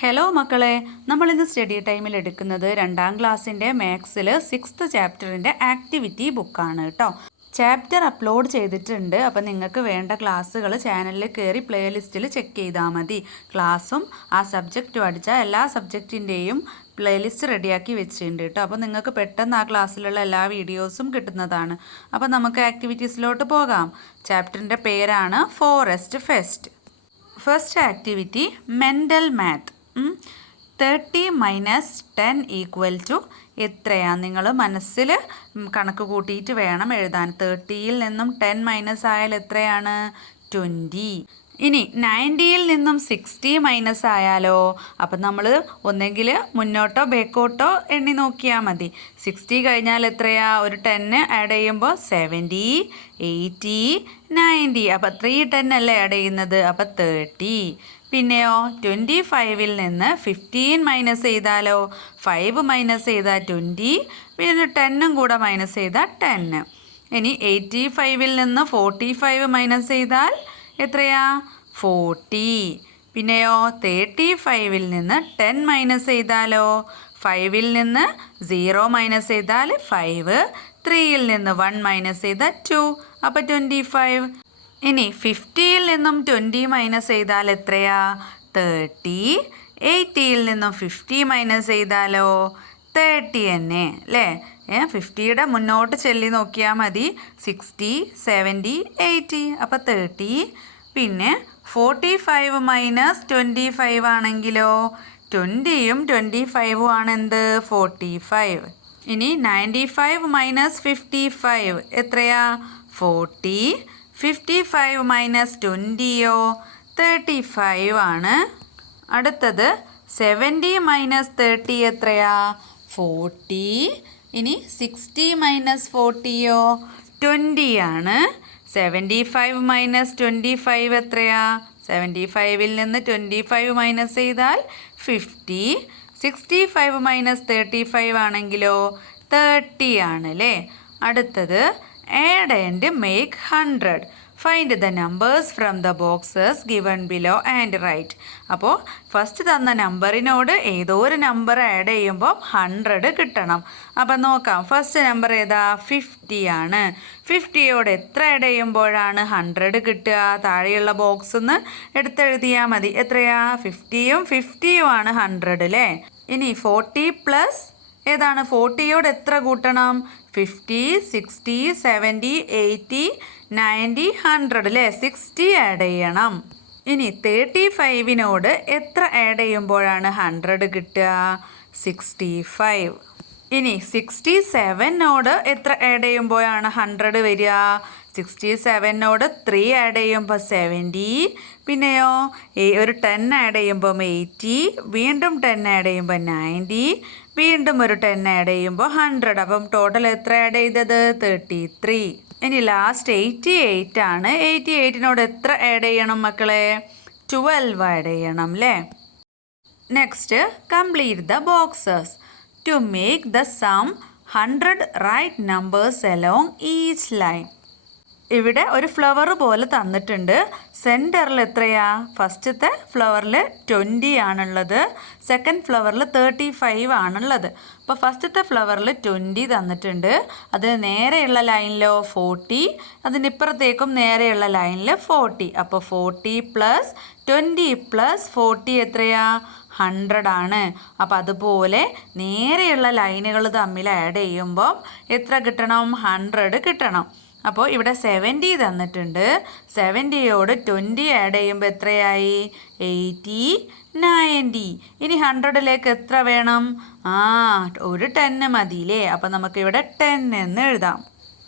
Hello മക്കളെ, നമ്മളിന്ന് study ടൈമിൽ എടുക്കുന്നത് 2ാം ക്ലാസ്സിൻ്റെ മാത്സിൽ 6th ചാപ്റ്ററിൻ്റെ ആക്ടിവിറ്റി ബുക്കാണ് കേട്ടോ. ചാപ്റ്റർ അപ്ലോഡ് ചെയ്തിട്ടുണ്ട്. അപ്പം നിങ്ങൾക്ക് വേണ്ട ക്ലാസ്സുകൾ ചാനലിൽ കയറി പ്ലേലിസ്റ്റിൽ ചെക്ക് ചെയ്താൽ മതി. ക്ലാസ്സും ആ സബ്ജക്റ്റും അടിച്ചാൽ എല്ലാ സബ്ജക്റ്റിൻ്റെയും പ്ലേലിസ്റ്റ് റെഡിയാക്കി വെച്ചിട്ടുണ്ട് കേട്ടോ. അപ്പോൾ നിങ്ങൾക്ക് പെട്ടെന്ന് ആ ക്ലാസ്സിലുള്ള എല്ലാ വീഡിയോസും കിട്ടുന്നതാണ്. അപ്പോൾ നമുക്ക് ആക്ടിവിറ്റീസിലോട്ട് പോകാം. ചാപ്റ്ററിൻ്റെ പേരാണ് forest fest. First activity mental math. 30 - 10 = എത്രയാണ്? നിങ്ങൾ മനസ്സിൽ കണക്ക് കൂട്ടിയിട്ട് വേണം എഴുതാൻ. 30ൽ നിന്നും 10 മൈനസ് ആയാൽ എത്രയാണ്? 20. ഇനി 90ൽ നിന്നും 60 മൈനസ് ആയാലോ? അപ്പം നമ്മൾ ഒന്നെങ്കിൽ മുന്നോട്ടോ ബേക്കോട്ടോ എണ്ണി നോക്കിയാൽ മതി. 60 കഴിഞ്ഞാൽ എത്രയാ? ഒരു 10 ആഡ് ചെയ്യുമ്പോൾ 70, 80, 90. അപ്പം 3 10 അല്ലേ ആഡ് ചെയ്യുന്നത്? അപ്പം 30. പിന്നെയോ 25ൽ നിന്ന് 15 മൈനസ് ചെയ്താലോ? 5 മൈനസ് ചെയ്താൽ 20, പിന്നെ 10ഉം കൂടെ മൈനസ് ചെയ്താൽ 10. ഇനി 85ൽ നിന്ന് 45 മൈനസ് ചെയ്താൽ എത്രയാ? 40. പിന്നെയോ 35ൽ നിന്ന് 10 മൈനസ് ചെയ്താലോ? 5ൽ നിന്ന് 0 മൈനസ് ചെയ്താൽ 5, 3ൽ നിന്ന് 1 മൈനസ് ചെയ്താൽ 2, അപ്പോൾ 25. ഇനി 50ൽ നിന്നും 20 മൈനസ് ചെയ്താൽ എത്രയാ? 30. 80ൽ നിന്നും 50 മൈനസ് ചെയ്താലോ? 30 തന്നെ അല്ലേ? 50യുടെ മുന്നോട്ട് ചെല്ലി നോക്കിയാൽ മതി. 60, 70, 80, അപ്പോൾ 30. പിന്നെ 45 മൈനസ് 25 ആണെങ്കിലോ? 20യും 25ഉം ആണ് എന്ത്? 45. ഇനി 95 മൈനസ് 55 എത്രയാ? 40. 55 മൈനസ് 20യോ? 35 ആണ്. അടുത്തത് 70 മൈനസ് 30 എത്രയാ? 40. ഇനി 60 മൈനസ് 40യോ? 20 ആണ്. 75 മൈനസ് 25 എത്രയാ? 75ൽ നിന്ന് 25 മൈനസ് ചെയ്താൽ 50. 65 മൈനസ് 35 ആണെങ്കിലോ? 30 ആണ് അല്ലേ? അടുത്തത് add and make 100. Find the numbers from the boxes given below and write. അപ്പോൾ ഫസ്റ്റ് തന്ന നമ്പറിനോട് ഏതോ ഒരു നമ്പർ ആഡ് ചെയ്യുമ്പോൾ 100 കിട്ടണം. അപ്പം നോക്കാം. ഫസ്റ്റ് നമ്പർ ഏതാ? 50 ആണ്. 50യോട് എത്ര ആഡ് ചെയ്യുമ്പോഴാണ് 100 കിട്ടുക? താഴെയുള്ള ബോക്സിൽ നിന്ന് എടുത്തെഴുതിയാൽ മതി. എത്രയാ? 50യും 50യും ആണ് 100 അല്ലേ? ഇനി 40 പ്ലസ് ഏതാണ്? 40യോട് എത്ര കൂട്ടണം? 50, 60, 70, 80, 90, 100 അല്ലേ? 60 ആഡ് ചെയ്യണം. ഇനി 35നോട് എത്ര ആഡ് ചെയ്യുമ്പോഴാണ് 100 കിട്ടുക? 65. ഇനി 67നോട് എത്ര ആഡ് ചെയ്യുമ്പോഴാണ് 100 വരിക? 67നോട് 3 ആഡ് ചെയ്യുമ്പോൾ 70. പിന്നെയോ ഒരു 10 ആഡ് ചെയ്യുമ്പോൾ 80, വീണ്ടും 10 ആഡ് ചെയ്യുമ്പോൾ 90, വീണ്ടും ഒരു 10 ആഡ് ചെയ്യുമ്പോൾ 100. അപ്പം ടോട്ടൽ എത്ര ആഡ് ചെയ്തത്? 33. ഇനി ലാസ്റ്റ് 88 ആണ്. 88നോട് എത്ര ആഡ് ചെയ്യണം മക്കളെ? 12 ആഡ് ചെയ്യണം അല്ലേ? Next complete the boxes. To make the sum 100 write numbers along each line. ഇവിടെ ഒരു ഫ്ലവർ പോലെ തന്നിട്ടുണ്ട്. സെൻറ്ററിൽ എത്രയാ? ഫസ്റ്റത്തെ ഫ്ലവറിൽ 20 ആണുള്ളത്. സെക്കൻഡ് ഫ്ലവറിൽ 35 ആണുള്ളത്. അപ്പോൾ ഫസ്റ്റത്തെ ഫ്ലവറിൽ 20 തന്നിട്ടുണ്ട്. അതിന് നേരെയുള്ള ലൈനിലോ 40, അതിനിപ്പുറത്തേക്കും നേരെയുള്ള ലൈനിൽ 40. അപ്പോൾ 40 പ്ലസ് 20 പ്ലസ് 40 എത്രയാ? 100 ആണ്. അപ്പോൾ അതുപോലെ നേരെയുള്ള ലൈനുകൾ തമ്മിൽ ആഡ് ചെയ്യുമ്പോൾ എത്ര കിട്ടണം? 100 കിട്ടണം. അപ്പോൾ ഇവിടെ 70 തന്നിട്ടുണ്ട്. 70യോട് 20 ആഡ് ചെയ്യുമ്പോൾ എത്രയായി? 80, 90. ഇനി 100ലേക്ക് എത്ര വേണം? ഒരു 10 മതിയില്ലേ? അപ്പോൾ നമുക്കിവിടെ 10 എന്ന് എഴുതാം.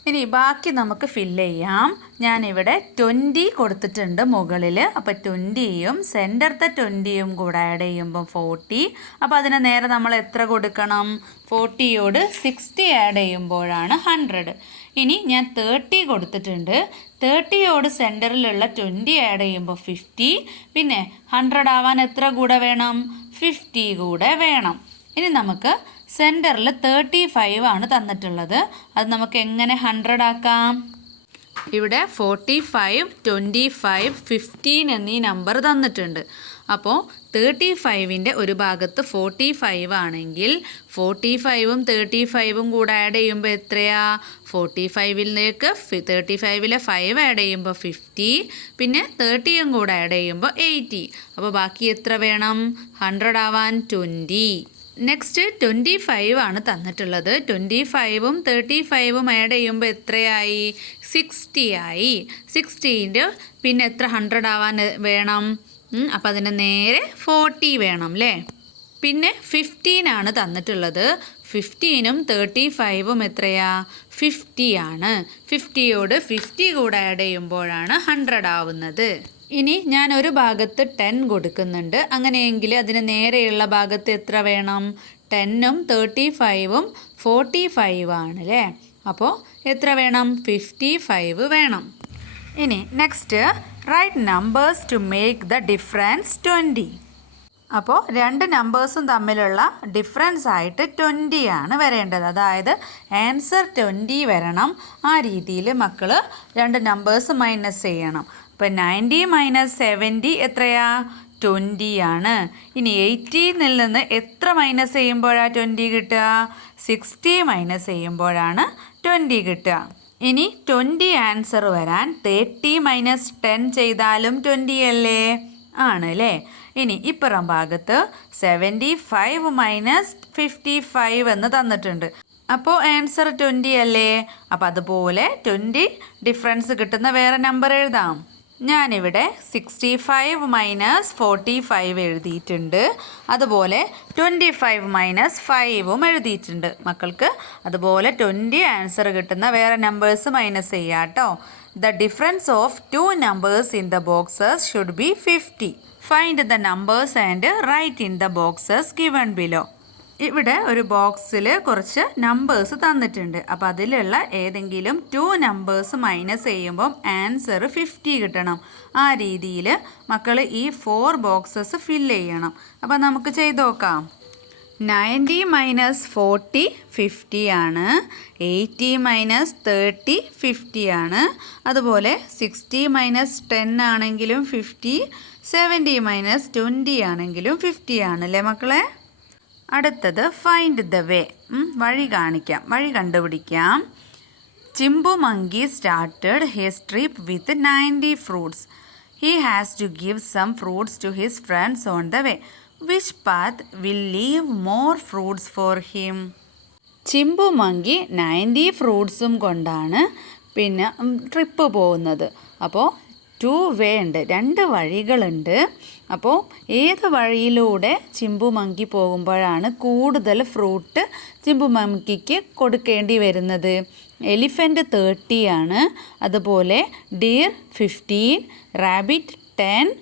ഇനി ബാക്കി നമുക്ക് ഫില്ല് ചെയ്യാം. ഞാനിവിടെ 20 കൊടുത്തിട്ടുണ്ട് മുകളിൽ. അപ്പോൾ 20യും സെൻറ്ററത്തെ 20യും കൂടെ ആഡ് ചെയ്യുമ്പോൾ 40. അപ്പോൾ അതിന് നേരെ നമ്മൾ എത്ര കൊടുക്കണം? 40യോട് 60 ആഡ് ചെയ്യുമ്പോഴാണ് 100. ഇനി ഞാൻ 30 കൊടുത്തിട്ടുണ്ട്. 30യോട് സെൻറ്ററിലുള്ള 20 ആഡ് ചെയ്യുമ്പോൾ 50. പിന്നെ 100 ആവാൻ എത്ര കൂടെ വേണം? 50 കൂടെ വേണം. ഇനി നമുക്ക് സെൻറ്ററിൽ 35 ആണ് തന്നിട്ടുള്ളത്. അത് നമുക്ക് എങ്ങനെ 100 ആക്കാം? ഇവിടെ 45, 25, 15 എന്നീ നമ്പർ തന്നിട്ടുണ്ട്. അപ്പോൾ 35ൻ്റെ ഒരു ഭാഗത്ത് 45 ആണെങ്കിൽ 45ഉം 35ഉം കൂടെ ആഡ് ചെയ്യുമ്പോൾ എത്രയാ? 45ലേക്ക് 35ലെ 5 ആഡ് ചെയ്യുമ്പോൾ 50, പിന്നെ 30യും കൂടെ ആഡ് ചെയ്യുമ്പോൾ 80. അപ്പോൾ ബാക്കി എത്ര വേണം? 100 ആവാൻ 20. നെക്സ്റ്റ് 25 ആണ് തന്നിട്ടുള്ളത്. 25ഉം 35ഉം ആഡ് ചെയ്യുമ്പോൾ എത്രയായി? 60 ആയി. 60ൻ്റെ പിന്നെ എത്ര 100 ആവാൻ വേണം? അപ്പോൾ അതിന് നേരെ 40 വേണം അല്ലേ? പിന്നെ 15 ആണ് തന്നിട്ടുള്ളത്. 15ഉം 35ഉം എത്രയാ? 50 ആണ്. 50യോട് 50 കൂടെ ആഡ് ചെയ്യുമ്പോഴാണ് 100 ആവുന്നത്. ഇനി ഞാൻ ഒരു ഭാഗത്ത് 10 കൊടുക്കുന്നുണ്ട്. അങ്ങനെയെങ്കിൽ അതിന് നേരെയുള്ള ഭാഗത്ത് എത്ര വേണം? 10ഉം 35ഉം 45 ആണ് അല്ലേ? അപ്പോൾ എത്ര വേണം? 55 വേണം. ഇനി next write numbers to make the difference 20. അപ്പോൾ രണ്ട് നമ്പേഴ്സും തമ്മിലുള്ള ഡിഫറൻസ് ആയിട്ട് 20 ആണ് വരേണ്ടത്. അതായത് ആൻസർ 20 വരണം. ആ രീതിയിൽ മക്കൾ രണ്ട് നമ്പേഴ്സ് മൈനസ് ചെയ്യണം. അപ്പോൾ 90 മൈനസ് 70 എത്രയാ? 20 ആണ്. ഇനി 80ൽ നിന്ന് എത്ര മൈനസ് ചെയ്യുമ്പോഴാണ് 20 കിട്ടുക? 60 മൈനസ് ചെയ്യുമ്പോഴാണ് 20 കിട്ടുക. ഇനി 20 ആൻസർ വരാൻ 30 മൈനസ് 10 ചെയ്താലും 20 അല്ലേ? ആണ് അല്ലേ? ഇനി ഇപ്പുറം ഭാഗത്ത് 75 മൈനസ് 55 എന്ന് തന്നിട്ടുണ്ട്. അപ്പോൾ ആൻസർ 20 അല്ലേ? അപ്പോൾ അതുപോലെ 20 ഡിഫറൻസ് കിട്ടുന്ന വേറെ നമ്പർ എഴുതാം. ഞാനിവിടെ 65 മൈനസ് 45 എഴുതിയിട്ടുണ്ട്. അതുപോലെ 25 മൈനസ് 5ഉം എഴുതിയിട്ടുണ്ട്. മക്കൾക്ക് അതുപോലെ 20 ആൻസർ കിട്ടുന്ന വേറെ നമ്പേഴ്സ് മൈനസ് ചെയ്യാം കേട്ടോ. The difference of 2 numbers in the boxes should be 50. Find the numbers and write in the boxes given below. ഇവിടെ ഒരു ബോക്സിൽ കുറച്ച് നമ്പേഴ്സ് തന്നിട്ടുണ്ട്. അപ്പോൾ അതിലുള്ള ഏതെങ്കിലും 2 നമ്പേഴ്സ് മൈനസ് ചെയ്യുമ്പം ആൻസർ 50 കിട്ടണം. ആ രീതിയിൽ മക്കൾ ഈ 4 ബോക്സസ് ഫില്ല് ചെയ്യണം. അപ്പോൾ നമുക്ക് ചെയ്ത് നോക്കാം. 90 മൈനസ് 40 50 ആണ്. 80 മൈനസ് 30 50 ആണ്. അതുപോലെ 60 മൈനസ് 10 ആണെങ്കിലും 50, 70 മൈനസ് 20 ആണെങ്കിലും 50 ആണല്ലേ മക്കളെ? അടുത്തത് ഫൈൻഡ് ദ വേ. വഴി കാണിക്കാം, വഴി കണ്ടുപിടിക്കാം. Chimpu monkey started his trip with 90 fruits. He has to give some fruits to his friends on the way. Which path will leave more fruits for him? Chimpu monkey 90 ഫ്രൂട്ട്സും കൊണ്ടാണ് പിന്നെ ട്രിപ്പ് പോകുന്നത്. അപ്പോൾ 2 വേ ഉണ്ട്, 2 വഴികളുണ്ട്. അപ്പോൾ ഏത് വഴിയിലൂടെ ചിമ്പു മങ്കി പോകുമ്പോഴാണ് കൂടുതൽ ഫ്രൂട്ട് ചിമ്പു മങ്കിക്ക് കൊടുക്കേണ്ടി വരുന്നത്? എലിഫൻ്റ് 30 ആണ്. അതുപോലെ ഡിയർ 15, റാബിറ്റ് 10,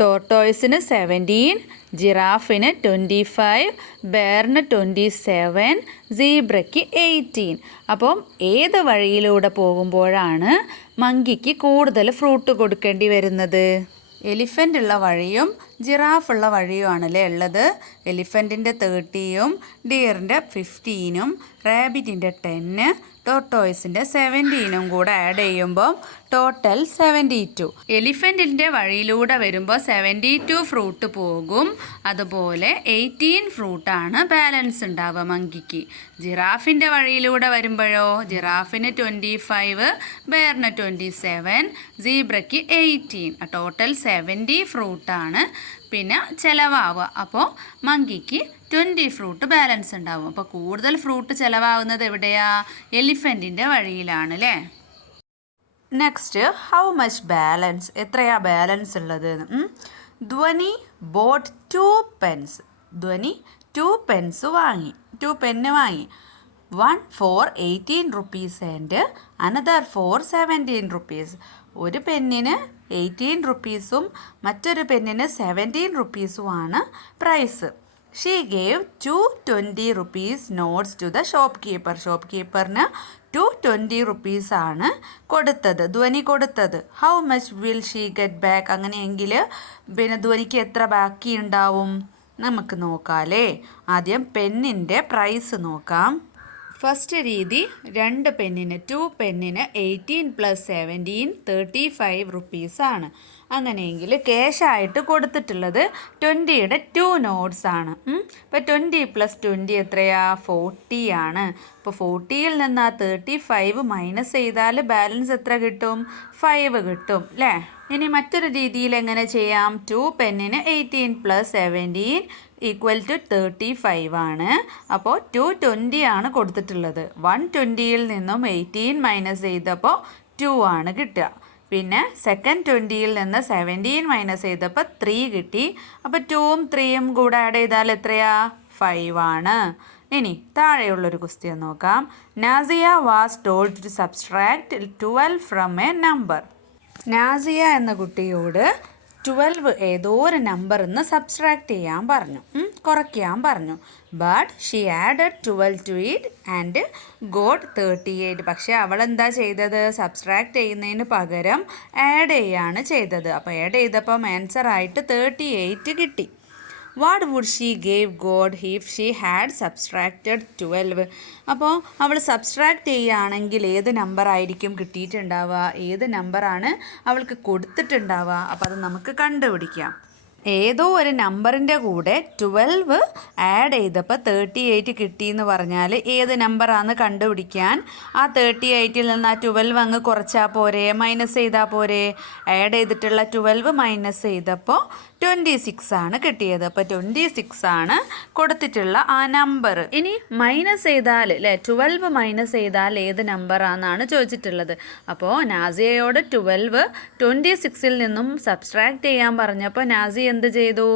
ടോർട്ടോയ്സിന് 17, ജിറാഫിന് 25, ബെയറിന് 27, സീബ്രയ്ക്ക് 18. അപ്പം ഏത് വഴിയിലൂടെ പോകുമ്പോഴാണ് മങ്കിക്ക് കൂടുതൽ ഫ്രൂട്ട് കൊടുക്കേണ്ടി വരുന്നത്? എലിഫൻ്റ് ഉള്ള വഴിയും ജിറാഫ് ഉള്ള വഴിയുമാണല്ലേ ഉള്ളത്. എലിഫൻറ്റിൻ്റെ 30ഉം ഡിയറിൻ്റെ 15ഉം റാബിറ്റിൻ്റെ 10, ടോർട്ടോയ്സിൻ്റെ 17ഉം കൂടെ ആഡ് ചെയ്യുമ്പോൾ ടോട്ടൽ 72. എലിഫൻറ്റിൻ്റെ വഴിയിലൂടെ വരുമ്പോൾ 72 ഫ്രൂട്ട് പോകും. അതുപോലെ 18 ഫ്രൂട്ടാണ് ബാലൻസ് ഉണ്ടാവുക മങ്കിക്ക്. ജിറാഫിൻ്റെ വഴിയിലൂടെ വരുമ്പോഴോ ജിറാഫിന് 25, ബെയറിന് 27, സീബ്രയ്ക്ക് 18. ടോട്ടൽ 70 ഫ്രൂട്ടാണ് പിന്നെ ചിലവാവുക. അപ്പോൾ മങ്കിക്ക് 20 ഫ്രൂട്ട് ബാലൻസ് ഉണ്ടാവും. അപ്പോൾ കൂടുതൽ ഫ്രൂട്ട് ചിലവാകുന്നത് എവിടെയാ? എലിഫൻറ്റിൻ്റെ വഴിയിലാണ് അല്ലേ? നെക്സ്റ്റ് ഹൗ മച്ച് ബാലൻസ്, എത്രയാ ബാലൻസ് ഉള്ളത്? ധ്വനി ബോട്ട് 2 pens. ധ്വനി 2 pens വാങ്ങി, 2 പെന്ന് വാങ്ങി. 1 for 18 rupees and another for 17 rupees. ഒരു പെന്നിന് 18 റുപ്പീസും മറ്റൊരു പെന്നിന് 17 റുപ്പീസുമാണ് price. She gave 2 20 rupees notes to the shopkeeper. ഷോപ്പ് കീപ്പറിന് 2 20 റുപ്പീസാണ് കൊടുത്തത്, ധ്വനി കൊടുത്തത്. How much will she get back? അങ്ങനെയെങ്കിൽ പിന്നെ ധ്വനിക്ക് എത്ര ബാക്കി ഉണ്ടാവും? നമുക്ക് നോക്കാമല്ലേ. ആദ്യം പെന്നിൻ്റെ പ്രൈസ് നോക്കാം. ഫസ്റ്റ് രീതി 2 പെന്നിന് 2 പെന്നിന് 18 + 17 35 റുപ്പീസാണ്. അങ്ങനെയെങ്കിൽ ക്യാഷായിട്ട് കൊടുത്തിട്ടുള്ളത് 20യുടെ 2 നോട്ട്സ് ആണ്. അപ്പോൾ 20 + 20 എത്രയാ? 40 ആണ്. അപ്പോൾ 40യിൽ നിന്ന് ആ 35 മൈനസ് ചെയ്താൽ ബാലൻസ് എത്ര കിട്ടും? 5 കിട്ടും അല്ലേ? ഇനി മറ്റൊരു രീതിയിൽ എങ്ങനെ ചെയ്യാം? 2 പെന്നിന് 18 + 17 = 35 ആണ്. അപ്പോൾ 220 ആണ് കൊടുത്തിട്ടുള്ളത്. 120യിൽ നിന്നും 18 മൈനസ് ചെയ്തപ്പോൾ 2 ആണ് കിട്ടുക. പിന്നെ സെക്കൻഡ് 20യിൽ നിന്ന് 17 മൈനസ് ചെയ്തപ്പോൾ 3 കിട്ടി. അപ്പോൾ 2ഉം 3ഉം കൂടെ ആഡ് ചെയ്താൽ എത്രയാ? 5 ആണ്. ഇനി താഴെയുള്ളൊരു ക്വസ്റ്റ്യൻ നോക്കാം. Nazia was told to subtract 12 from a number. Nazia എന്ന കുട്ടിയോട് 12 ഏതോ ഒരു നമ്പറിൽ നിന്ന് സബ്സ്ട്രാക്ട് ചെയ്യാൻ പറഞ്ഞു, കുറയ്ക്കാൻ പറഞ്ഞു. But she added 12 to it and got 38. പക്ഷേ അവൾ എന്താ ചെയ്തത്? സബ്സ്ട്രാക്ട് ചെയ്യുന്നതിന് പകരം ആഡ് ചെയ്യാണ് ചെയ്തത്. അപ്പോൾ ആഡ് ചെയ്തപ്പം ആൻസറായിട്ട് 38 കിട്ടി. What would she have got if she had subtracted 12? അപ്പോൾ അവൾ സബ്സ്ട്രാക്ട് ചെയ്യുകയാണെങ്കിൽ ഏത് നമ്പർ ആയിരിക്കും കിട്ടിയിട്ടുണ്ടാവുക? ഏത് നമ്പറാണ് അവൾക്ക് കൊടുത്തിട്ടുണ്ടാവുക? അപ്പോൾ അത് നമുക്ക് കണ്ടുപിടിക്കാം. ഏതോ ഒരു നമ്പറിൻ്റെ കൂടെ 12 ആഡ് ചെയ്തപ്പോൾ 38 കിട്ടിയെന്ന് പറഞ്ഞാൽ ഏത് നമ്പറാണെന്ന് കണ്ടുപിടിക്കാൻ ആ 38ൽ നിന്ന് ആ 12 അങ്ങ് കുറച്ചാൽ പോരെ? മൈനസ് ചെയ്താൽ പോരെ? ആഡ് ചെയ്തിട്ടുള്ള 12 മൈനസ് ചെയ്തപ്പോൾ 26 ആണ് കിട്ടിയത്. അപ്പോൾ 26 ആണ് കൊടുത്തിട്ടുള്ള ആ നമ്പർ. ഇനി മൈനസ് ചെയ്താൽ അല്ലേ, 12 മൈനസ് ചെയ്താൽ ഏത് നമ്പറാണെന്നാണ് ചോദിച്ചിട്ടുള്ളത്. അപ്പോൾ നാസിയയോട് 12 26ൽ നിന്നും സബ്സ്ട്രാക്ട് ചെയ്യാൻ പറഞ്ഞപ്പോൾ നാസിയ എന്ത് ചെയ്തു?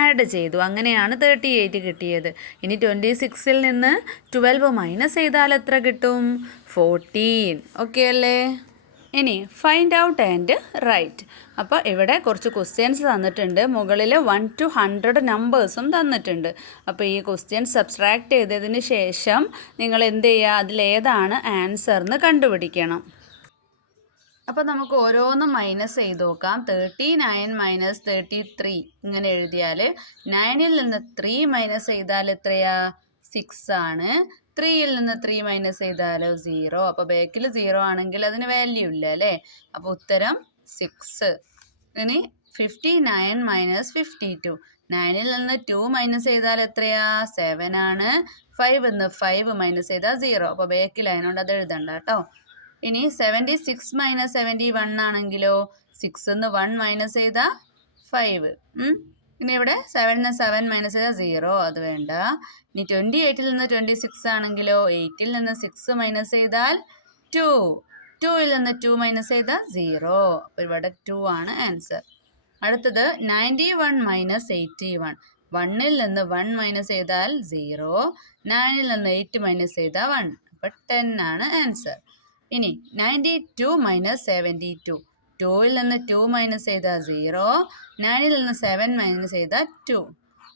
ആഡ് ചെയ്തു. അങ്ങനെയാണ് 38 കിട്ടിയത്. ഇനി 26ൽ നിന്ന് 12 മൈനസ് ചെയ്താൽ എത്ര കിട്ടും? 14. ഓക്കെ അല്ലേ? ഇനി ഫൈൻഡ് ഔട്ട് ആൻഡ് റൈറ്റ്. അപ്പോൾ ഇവിടെ കുറച്ച് ക്വസ്റ്റ്യൻസ് തന്നിട്ടുണ്ട്. മുകളിൽ 1 to 100 നമ്പേഴ്സും തന്നിട്ടുണ്ട്. അപ്പോൾ ഈ ക്വസ്റ്റ്യൻസ് സബ്സ്ട്രാക്ട് ചെയ്തതിന് ശേഷം നിങ്ങൾ എന്ത് ചെയ്യുക? അതിലേതാണ് ആൻസർ എന്ന് കണ്ടുപിടിക്കണം. അപ്പോൾ നമുക്ക് ഓരോന്നും മൈനസ് ചെയ്ത് നോക്കാം. 39 മൈനസ് 33 ഇങ്ങനെ എഴുതിയാൽ 9ൽ നിന്ന് 3 മൈനസ് ചെയ്താൽ എത്രയാ? 6 ആണ്. 3യിൽ നിന്ന് 3 മൈനസ് ചെയ്താലോ 0. അപ്പോൾ ബാക്കിൽ 0 ആണെങ്കിൽ അതിന് വാല്യൂ ഇല്ല അല്ലേ? അപ്പോൾ ഉത്തരം 6. ഇനി 59 മൈനസ് 52. 9ൽ നിന്ന് 2 മൈനസ് ചെയ്താൽ എത്രയാ? 7 ആണ്. 5ൽ നിന്ന് 5 മൈനസ് ചെയ്താൽ 0. അപ്പോൾ ബാക്കിൽ അതിനോട് അത് എഴുതണ്ട കേട്ടോ. ഇനി 76 മൈനസ് 71 ആണെങ്കിലോ 6ന്ന് 1 മൈനസ് ചെയ്താൽ 5. ഇനി ഇവിടെ 7ന്ന് 7 മൈനസ് ചെയ്താൽ 0, അത് വേണ്ട. ഇനി 28ൽ നിന്ന് 26 ആണെങ്കിലോ 8ൽ നിന്ന് 6 മൈനസ് ചെയ്താൽ 2. 2ൽ നിന്ന് 2 മൈനസ് ചെയ്താൽ 0. അപ്പോൾ ഇവിടെ 2 ആണ് ആൻസർ. അടുത്തത് 91 മൈനസ് 81. 1ൽ നിന്ന് 1 മൈനസ് ചെയ്താൽ 0. 9ൽ നിന്ന് 8 മൈനസ് ചെയ്താൽ 1. അപ്പോൾ 10 ആണ് ആൻസർ. ഇനി 92 മൈനസ് 72. 2ൽ നിന്ന് 2 മൈനസ് ചെയ്താൽ 0. 9ൽ നിന്ന് 7 മൈനസ് ചെയ്താൽ 2.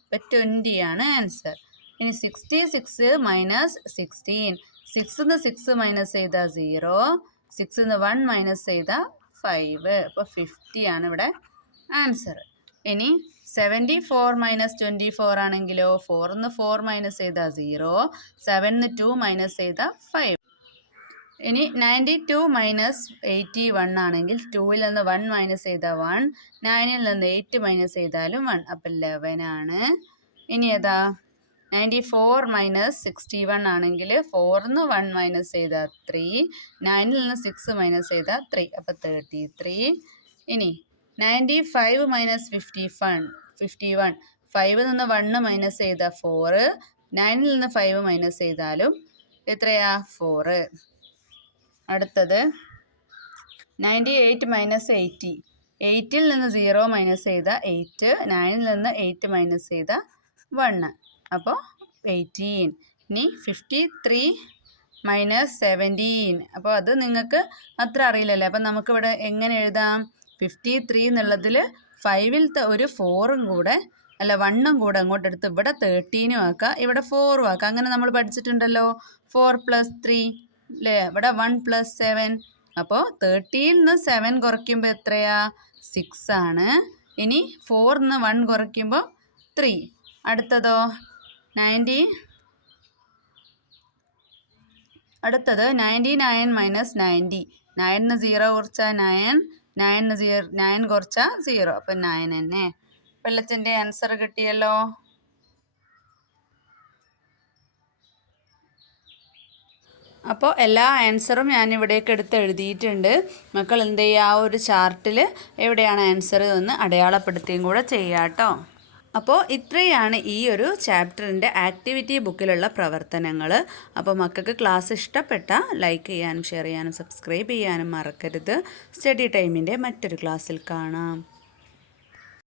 അപ്പോൾ 20 ആണ് ആൻസർ. ഇനി 66 മൈനസ് 16. 6ന്ന് 6 മൈനസ് ചെയ്താൽ 0. 6ന്ന് 1 മൈനസ് ചെയ്താൽ 5. അപ്പോൾ 50 ആണ് ഇവിടെ ആൻസർ. ഇനി 74 മൈനസ് 24 ആണെങ്കിലോ 4ന്ന് 4 മൈനസ് ചെയ്താൽ 0. 7ന്ന് 2 മൈനസ് ചെയ്താൽ 5. ഇനി 92 മൈനസ് 81 ആണെങ്കിൽ 2ൽ നിന്ന് 1 മൈനസ് ചെയ്താൽ 1. 9ൽ നിന്ന് 8 മൈനസ് ചെയ്താലും 1. അപ്പം 11 ആണ്. ഇനി ഏതാ? 94 മൈനസ് 61 ആണെങ്കിൽ 4ന്ന് 1 മൈനസ് ചെയ്താൽ 3. 9ൽ നിന്ന് 6 മൈനസ് ചെയ്താൽ 3. അപ്പം 33. ഇനി 95 മൈനസ് 51. 5ൽ നിന്ന് 1 മൈനസ് ചെയ്താൽ 4. 9ൽ നിന്ന് 5 മൈനസ് ചെയ്താലും എത്രയാ? 4. അടുത്തത് 98 മൈനസ് 80. 8ൽ നിന്ന് 0 മൈനസ് ചെയ്താൽ 8. 9ൽ നിന്ന് 8 മൈനസ് ചെയ്താൽ 1. അപ്പോൾ 18. ഇനി 53 മൈനസ് 17. അപ്പോൾ അത് നിങ്ങൾക്ക് അത്ര അറിയില്ലല്ലേ. അപ്പം നമുക്കിവിടെ എങ്ങനെ എഴുതാം? 53 എന്നുള്ളതിൽ 5ൽ ഒരു 4ഉം കൂടെ അല്ല 1ഉം കൂടെ അങ്ങോട്ട് എടുത്ത് ഇവിടെ 13 ആക്കുക, ഇവിടെ 4 ആക്കുക. അങ്ങനെ നമ്മൾ പഠിച്ചിട്ടുണ്ടല്ലോ. 4 + 3 അല്ലേ? ഇവിടെ 1 + 7. അപ്പോൾ 30ൽ നിന്ന് 7 കുറയ്ക്കുമ്പോൾ എത്രയാ? 6 ആണ്. ഇനി 4ന്ന് 1 കുറയ്ക്കുമ്പോൾ 3. അടുത്തതോ 99 മൈനസ് 90. 9ന്ന് 0 കുറച്ചാൽ 9. 9 കുറച്ചാൽ 0, അപ്പം 9 തന്നെ. അപ്പം എല്ലാത്തിൻ്റെ ആൻസർ കിട്ടിയല്ലോ. അപ്പോൾ എല്ലാ ആൻസറും ഞാൻ ഇവിടേക്ക് എടുത്ത് എഴുതിയിട്ടുണ്ട്. മക്കൾ എന്ത് ചെയ്യുക, ആ ഒരു ചാർട്ടിൽ എവിടെയാണ് ആൻസർ എന്ന് അടയാളപ്പെടുത്തുകയും കൂടെ ചെയ്യുക കേട്ടോ. അപ്പോൾ ഇത്രയാണ് ഈ ഒരു ചാപ്റ്ററിൻ്റെ ആക്ടിവിറ്റി ബുക്കിലുള്ള പ്രവർത്തനങ്ങൾ. അപ്പോൾ മക്കൾക്ക് ക്ലാസ് ഇഷ്ടപ്പെട്ടാൽ ലൈക്ക് ചെയ്യാനും ഷെയർ ചെയ്യാനും സബ്സ്ക്രൈബ് ചെയ്യാനും മറക്കരുത്. സ്റ്റഡി ടൈമിൻ്റെ മറ്റൊരു ക്ലാസ്സിൽ കാണാം.